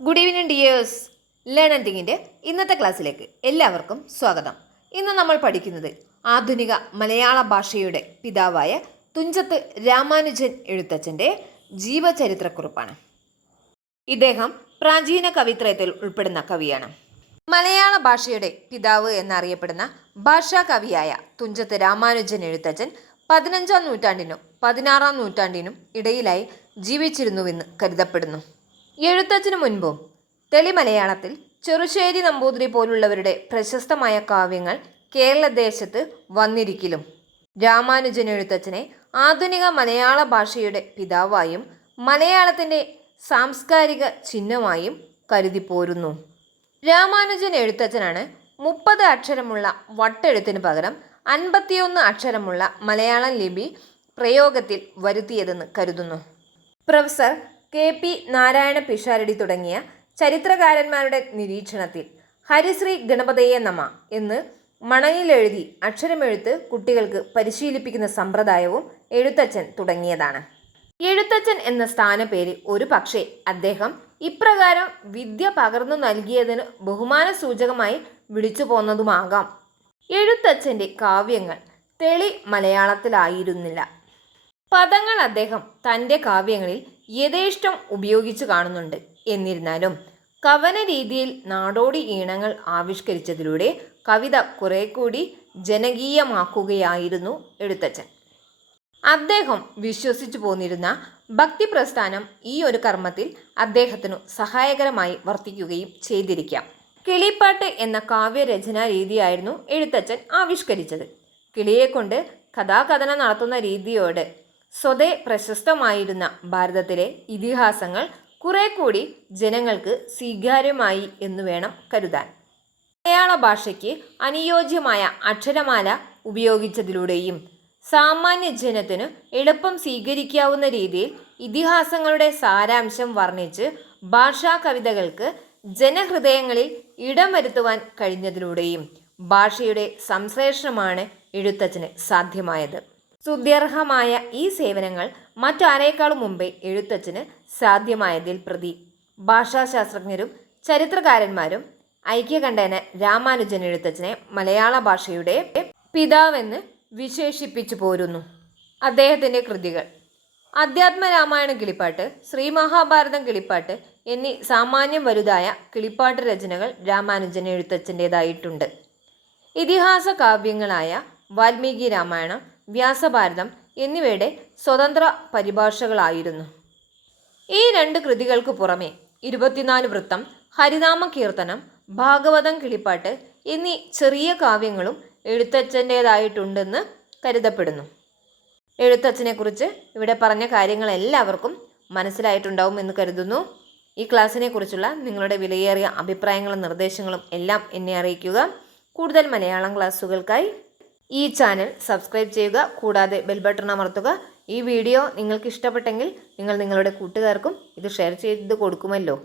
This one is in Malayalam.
ഗുഡ് ഈവനിങ് ഡിയേഴ്സ് ലേൺ തിങ്ങിന്റെ ഇന്നത്തെ ക്ലാസ്സിലേക്ക് എല്ലാവർക്കും സ്വാഗതം. ഇന്ന് നമ്മൾ പഠിക്കുന്നത് ആധുനിക മലയാള ഭാഷയുടെ പിതാവായ തുഞ്ചത്ത് രാമാനുജൻ എഴുത്തച്ഛന്റെ ജീവചരിത്രക്കുറിപ്പാണ്. ഇദ്ദേഹം പ്രാചീന കവിത്രയത്തിൽ ഉൾപ്പെടുന്ന കവിയാണ്. മലയാള ഭാഷയുടെ പിതാവ് എന്നറിയപ്പെടുന്ന ഭാഷാ കവിയായ തുഞ്ചത്ത് രാമാനുജൻ എഴുത്തച്ഛൻ പതിനഞ്ചാം നൂറ്റാണ്ടിനും പതിനാറാം നൂറ്റാണ്ടിനും ഇടയിലായി ജീവിച്ചിരുന്നുവെന്ന് കരുതപ്പെടുന്നു. എഴുത്തച്ഛന് മുൻപും തെളി മലയാളത്തിൽ ചെറുശ്ശേരി നമ്പൂതിരി പോലുള്ളവരുടെ പ്രശസ്തമായ കാവ്യങ്ങൾ കേരളദേശത്ത് വന്നിരിക്കലും. രാമാനുജൻ എഴുത്തച്ഛനെ ആധുനിക മലയാള ഭാഷയുടെ പിതാവായും മലയാളത്തിന്റെ സാംസ്കാരിക ചിഹ്നമായും കരുതിപ്പോരുന്നു രാമാനുജൻ എഴുത്തച്ഛനാണ് മുപ്പത് അക്ഷരമുള്ള വട്ടെഴുത്തിന് പകരം അൻപത്തിയൊന്ന് അക്ഷരമുള്ള മലയാളം ലിപി പ്രയോഗത്തിൽ വരുത്തിയതെന്ന് കരുതുന്നു. Professor K P Narayana Pisharody തുടങ്ങിയ ചരിത്രകാരന്മാരുടെ നിരീക്ഷണത്തിൽ ഹരിശ്രീ ഗണപതയെ നമ എന്ന് മണയിലെഴുതി അക്ഷരമെഴുത്ത് കുട്ടികൾക്ക് പരിശീലിപ്പിക്കുന്ന സമ്പ്രദായവും എഴുത്തച്ഛൻ തുടങ്ങിയതാണ്. എഴുത്തച്ഛൻ എന്ന സ്ഥാനപ്പേര് ഒരു പക്ഷേ അദ്ദേഹം ഇപ്രകാരം വിദ്യ പകർന്നു നൽകിയതിന് ബഹുമാന സൂചകമായി വിളിച്ചു പോന്നതുമാകാം. എഴുത്തച്ഛന്റെ കാവ്യങ്ങൾ തെളി മലയാളത്തിലായിരുന്നില്ല പദങ്ങൾ അദ്ദേഹം തന്റെ കാവ്യങ്ങളിൽ യഥേഷ്ടം ഉപയോഗിച്ചു കാണുന്നുണ്ട്. എന്നിരുന്നാലും കവന രീതിയിൽ നാടോടി ഈണങ്ങൾ ആവിഷ്കരിച്ചതിലൂടെ കവിത കുറെ കൂടി ജനകീയമാക്കുകയായിരുന്നു എഴുത്തച്ഛൻ. അദ്ദേഹം വിശ്വസിച്ചു പോന്നിരുന്ന ഭക്തി പ്രസ്ഥാനം ഈ ഒരു കർമ്മത്തിൽ അദ്ദേഹത്തിനു സഹായകരമായി വർത്തിക്കുകയും ചെയ്തിരിക്കാം. കിളിപ്പാട്ട് എന്ന കാവ്യരചനാ രീതിയായിരുന്നു എഴുത്തച്ഛൻ ആവിഷ്കരിച്ചത്. കിളിയെക്കൊണ്ട് കഥാകഥനം നടത്തുന്ന രീതിയോട് സ്വതേ പ്രശസ്തമായിരുന്ന ഭാരതത്തിലെ ഇതിഹാസങ്ങൾ കുറെ കൂടി ജനങ്ങൾക്ക് സ്വീകാര്യമായി എന്ന് വേണം കരുതാൻ. മലയാള ഭാഷയ്ക്ക് അനുയോജ്യമായ അക്ഷരമാല ഉപയോഗിച്ചതിലൂടെയും സാമാന്യ ജനത്തിന് എളുപ്പം സ്വീകരിക്കാവുന്ന രീതിയിൽ ഇതിഹാസങ്ങളുടെ സാരാംശം വർണിച്ച് ഭാഷാ കവിതകൾക്ക് ജനഹൃദയങ്ങളിൽ ഇടം വരുത്തുവാൻ കഴിഞ്ഞതിലൂടെയും ഭാഷയുടെ സംശ്ലേഷണമാണ് എഴുത്തച്ഛന് സാധ്യമായത്. സ്തുത്യർഹമായ ഈ സേവനങ്ങൾ മറ്റാരേക്കാളും മുമ്പേ എഴുത്തച്ഛന് സാധ്യമായതിൽ പ്രതി. ഭാഷാശാസ്ത്രജ്ഞരും ചരിത്രകാരന്മാരും ഐക്യകണ്ഠേന രാമാനുജൻ എഴുത്തച്ഛനെ മലയാള ഭാഷയുടെ പിതാവെന്ന് വിശേഷിപ്പിച്ചു പോരുന്നു. അദ്ദേഹത്തിന്റെ കൃതികൾ അധ്യാത്മരാമായണ കിളിപ്പാട്ട് ശ്രീ മഹാഭാരതം കിളിപ്പാട്ട് എന്നീ സാമാന്യം വലുതായ കിളിപ്പാട്ട് രചനകൾ രാമാനുജൻ എഴുത്തച്ഛന്റെതായിട്ടുണ്ട് ഇതിഹാസ കാവ്യങ്ങളായ വാൽമീകി രാമായണം വ്യാസഭാരതം എന്നിവയുടെ സ്വതന്ത്ര പരിഭാഷകളായിരുന്നു. ഈ രണ്ട് കൃതികൾക്ക് പുറമെ ഇരുപത്തിനാല് വൃത്തം ഹരിനാമ കീർത്തനം ഭാഗവതം കിളിപ്പാട്ട് എന്നീ ചെറിയ കാവ്യങ്ങളും എഴുത്തച്ഛന്റേതായിട്ടുണ്ടെന്ന് കരുതപ്പെടുന്നു. എഴുത്തച്ഛനെക്കുറിച്ച് ഇവിടെ പറഞ്ഞ കാര്യങ്ങൾ എല്ലാവർക്കും മനസ്സിലായിട്ടുണ്ടാവും എന്ന് കരുതുന്നു. ഈ ക്ലാസ്സിനെ കുറിച്ചുള്ള നിങ്ങളുടെ വിലയേറിയ അഭിപ്രായങ്ങളും നിർദ്ദേശങ്ങളും എല്ലാം എന്നെ അറിയിക്കുക. കൂടുതൽ മലയാളം ക്ലാസ്സുകൾക്കായി ഈ ചാനൽ സബ്സ്ക്രൈബ് ചെയ്യുക കൂടാതെ ബെൽ ബട്ടൺ അമർത്തുക. ഈ വീഡിയോ നിങ്ങൾക്ക് ഇഷ്ടപ്പെട്ടെങ്കിൽ നിങ്ങൾ നിങ്ങളുടെ കൂട്ടുകാർക്കും ഇത് ഷെയർ ചെയ്ത് കൊടുക്കുമല്ലോ.